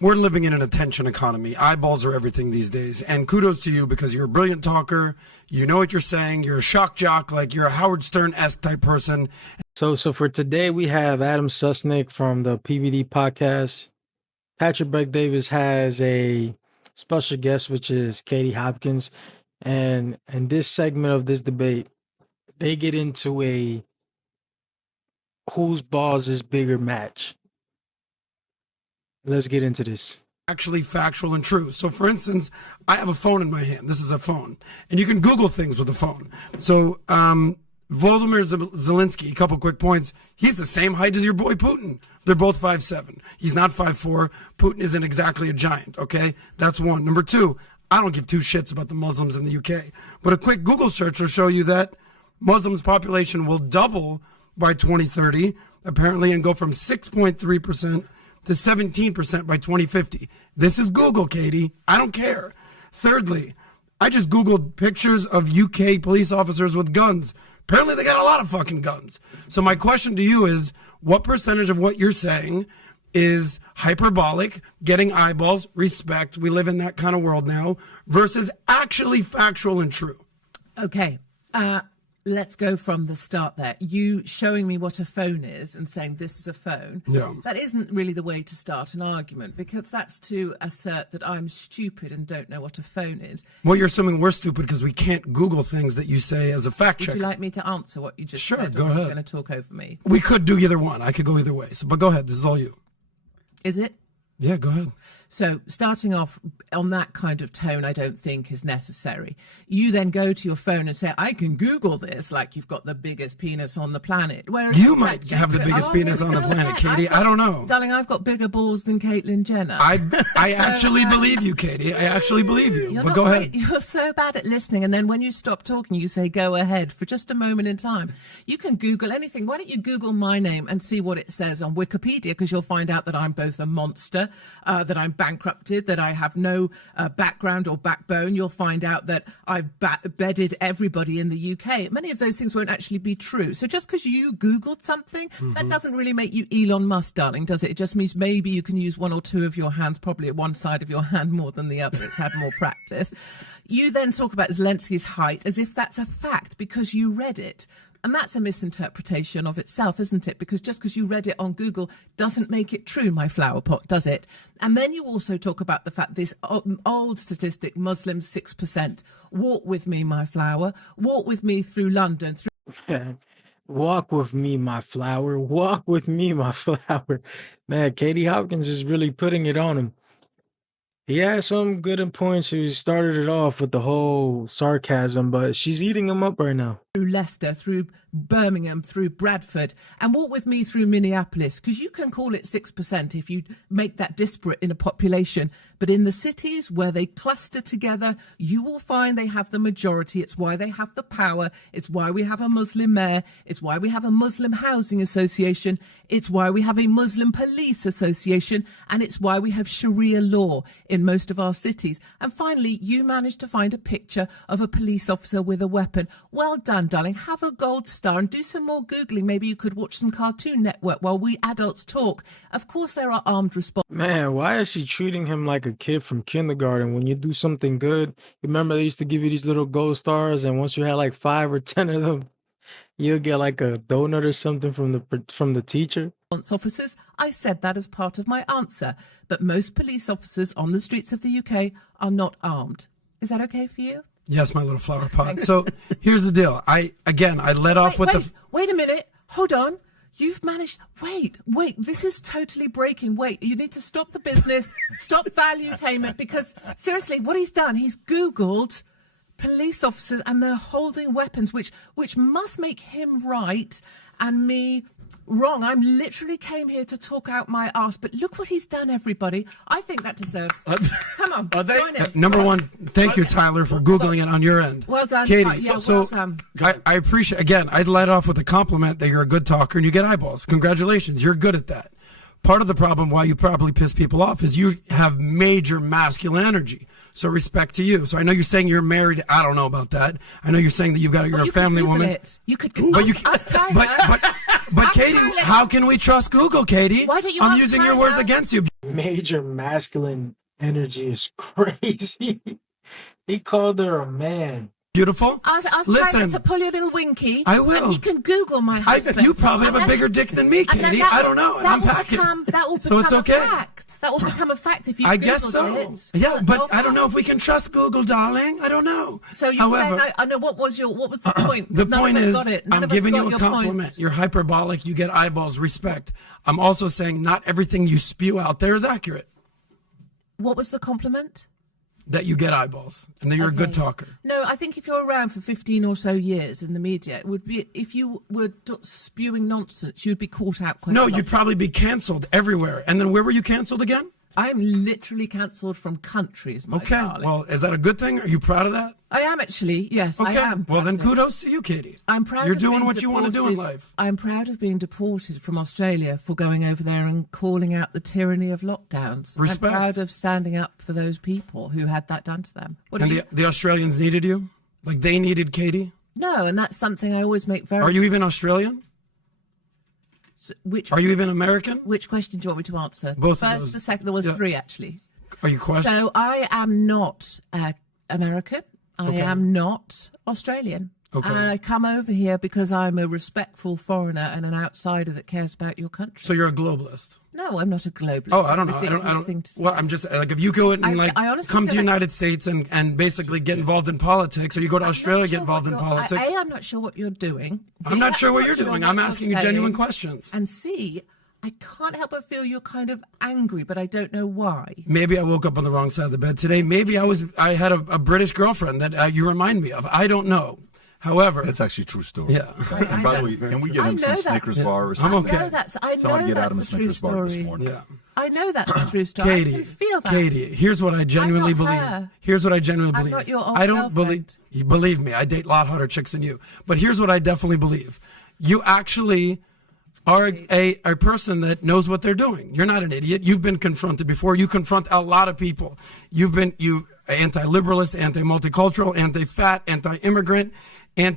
we're living in an attention economy. Eyeballs are everything these days. And kudos to you because you're a brilliant talker. You know what you're saying. You're a shock jock, like you're a Howard Stern-esque type person. So for today, we have Adam Sosnick from the PBD Podcast. Patrick Bet-David has a special guest, which is Katie Hopkins. And in this segment of this debate, they get into a whose balls is bigger match. Let's get into this. Actually factual and true. So for instance, I have a phone in my hand. This is a phone. And you can Google things with a phone. So Volodymyr Zelensky, a couple quick points. He's the same height as your boy Putin. They're both 5'7". He's not 5'4". Putin isn't exactly a giant, okay? That's one. Number two, I don't give two shits about the Muslims in the UK. But a quick Google search will show you that Muslims' population will double by 2030, apparently, and go from 6.3% to 17% by 2050. This is Google, Katie. I don't care. Thirdly, I just Googled pictures of UK police officers with guns. Apparently, they got a lot of fucking guns. So my question to you is, what percentage of what you're saying is hyperbolic, getting eyeballs, respect, we live in that kind of world now, versus actually factual and true? Okay. Let's go from the start there. You showing me what a phone is and saying this is a phone, that isn't really the way to start an argument, because that's to assert that I'm stupid and don't know what a phone is. Well, you're assuming we're stupid because we can't Google things that you say as a fact checker. Would you like me to answer what you just said? Sure, go ahead. ahead. You're going to talk over me. We could do either one. I could go either way. So, but go ahead. This is all you. Is it? Yeah, go ahead. So starting off on that kind of tone, I don't think is necessary. You then go to your phone and say, I can Google this, like you've got the biggest penis on the planet. Whereas you might have the biggest penis on the planet, Katie. I don't know. Darling, I've got bigger balls than 𝐬𝐮 Jenner. I actually believe you, Katie. I actually believe you. But go ahead. You're so bad at listening. And then when you stop talking, you say, go ahead for just a moment in time. You can Google anything. Why don't you Google my name and see what it says on Wikipedia? Because you'll find out that I'm both a monster, that I'm bankrupted, that I have no background or backbone. You'll find out that I've bedded everybody in the UK. Many of those things won't actually be true. So just because you Googled something, that doesn't really make you Elon Musk, darling, does it? It just means maybe you can use one or two of your hands, probably at one side of your hand more than the other. It's had more practice. You then talk about Zelensky's height as if that's a fact because you read it. And that's a misinterpretation of itself, isn't it? Because just because you read it on Google doesn't make it true, my flower pot, does it? And then you also talk about the fact this old statistic, Muslims 6%. Walk with me, my flower. Walk with me through London. Walk with me, my flower. Walk with me, my flower. Man, Katie Hopkins is really putting it on him. He had some good points. He started it off with the whole sarcasm, but she's eating him up right now. Through Leicester, through Birmingham, through Bradford, and walk with me through Minneapolis, because you can call it 6% if you make that disparate in a population. But in the cities where they cluster together, you will find they have the majority. It's why they have the power. It's why we have a Muslim mayor. It's why we have a Muslim housing association. It's why we have a Muslim police association. And it's why we have Sharia law in most of our cities. And finally, you managed to find a picture of a police officer with a weapon. Well done, darling. Have a gold star and do some more Googling. Maybe you could watch some Cartoon Network while we adults talk. Of course, there are armed response. Man, why is she treating him like a kid from kindergarten? When you do something good, remember they used to give you these little gold stars, and once you had like 5 or 10 of them, you'll get like a donut or something from the teacher. Officers, I said that as part of my answer, but most police officers on the streets of the UK are not armed. Is that okay for you? Yes, my little flower pot. So here's the deal. I led off with Wait a minute. Hold on. You've managed. Wait. This is totally breaking. Wait, you need to stop the business. Stop Valuetainment, because seriously, what he's done, he's Googled police officers and they're holding weapons, which must make him right and me wrong. I literally came here to talk out my arse, but look what he's done, everybody. I think that deserves. Come on, join in. Number one, thank you, Tyler, for Googling it on your end. Well done, Katie. well done. I appreciate. Again, I'd let off with a compliment that you're a good talker and you get eyeballs. Congratulations, you're good at that. Part of the problem why you probably piss people off is you have major masculine energy. So respect to you. So I know you're saying you're married. I don't know about that. I know you're saying that you're a family woman. You could Google it. You could ask Tyler. But Katie, Absolutely. how can we trust Google, Katie? Why don't you I'm ask using your China? words against you. Major masculine energy is crazy. He called her a man. Beautiful. Ask Listen, China to pull your little winky. I will. And he can Google my husband. you probably have And a then- bigger dick than me, and then Katie. that I will- don't know. And that I'm will packing. That will So become it's okay. a fact. That will become a fact if you I Googled guess so. it. Yeah, but No I don't know if we can trust Google, darling. I don't know. So you're However, saying, I know, what was the point? the None point of us is, got it. None I'm of us giving got you a your compliment. point. You're hyperbolic. You get eyeballs. Respect. I'm also saying not everything you spew out there is accurate. What was the compliment? That you get eyeballs and that you're a good Okay. talker. No, I think if you're around for 15 or so years in the media, it would be, if you were spewing nonsense, you'd be caught out quite a No, lot. you'd probably be canceled everywhere. And then where were you canceled again? I'm literally cancelled from countries, my Okay. darling. Well, is that a good thing? Are you proud of that? I am actually, yes, Okay. I am. Well, then proud of it. kudos to you, Katie. I'm proud You're of doing being what you want to do in deported. life. I'm proud of being deported from Australia for going over there and calling out the tyranny of lockdowns. Respect. I'm proud of standing up for those people who had that done to them. What And did you? the Australians needed you? Like they needed Katie? No, and that's something I always make very. Are you even Australian? Which Are you even American? which question do you want me to answer? Both of First, those. the second. There was Yeah. 3 actually. Are you questioning? So I am not American. I Okay. am not Australian. Okay. And I come over here because I'm a respectful foreigner and an outsider that cares about your country. So you're a globalist? No, I'm not a globalist. Oh, I don't know. Ridiculous thing to say. Well, I'm just like if you go and I honestly come to feel the like- United States and basically get involved in politics, or you go to I'm Australia not get sure involved what in you're- politics. I'm not sure what you're doing. I'm not sure what you're doing. I'm asking you genuine questions. And C, I can't help but feel you're kind of angry, but I don't know why. Maybe I woke up on the wrong side of the bed today. Maybe I had a British girlfriend that you remind me of. I don't know. However, That's actually a true story. Yeah. And by the way, can we get I him some know that. Snickers bar or I'm something? okay. I know that's Somebody get Adam a a true Snickers bar this story. morning. yeah. I know that's a true story. I Katie, can feel that. Katie, here's what I genuinely not believe. her. Here's what I genuinely I'm believe. not your old I don't girlfriend. you believe me. I date a lot hotter chicks than you. But here's what I definitely believe. You actually are a person that knows what they're doing. You're not an idiot. You've been confronted before. You confront a lot of people. You anti-liberalist, anti-multicultural, anti-fat, anti-immigrant,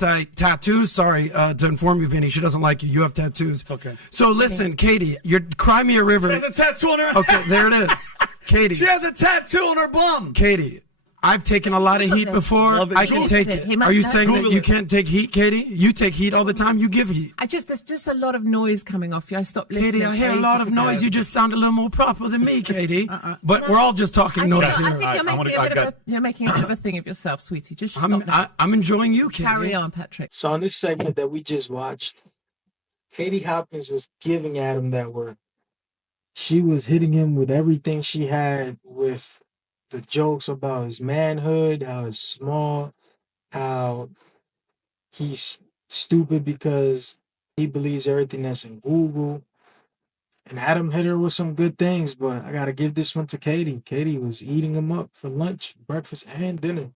anti-tattoos. Sorry to inform you, Vinny. She doesn't like you. You have tattoos. Okay. So listen, Katie, your Cry Me a River. She has a tattoo on her. Okay, there it is. Katie. She has a tattoo on her bum. Katie, I've taken a lot of heat before. Love it. I can Google take it. it. He must Are you know. saying that Google you it. can't take heat, Katie? You take heat all the time. You give heat. There's just a lot of noise coming off you. I stopped listening. Katie, I hear a lot of ages noise. ago. You just sound a little more proper than me, Katie. But we're all just talking I noise think here. you're I making, wanna- you're making a bit of a thing of yourself, sweetie. Just stop now. I'm enjoying you, Katie. Carry on, Patrick. So on this segment that we just watched, Katie Hopkins was giving Adam that work. She was hitting him with everything she had, with the jokes about his manhood, how he's small, how he's stupid because he believes everything that's in Google. And Adam hit her with some good things, but I gotta give this one to Katie. Katie was eating him up for lunch, breakfast, and dinner.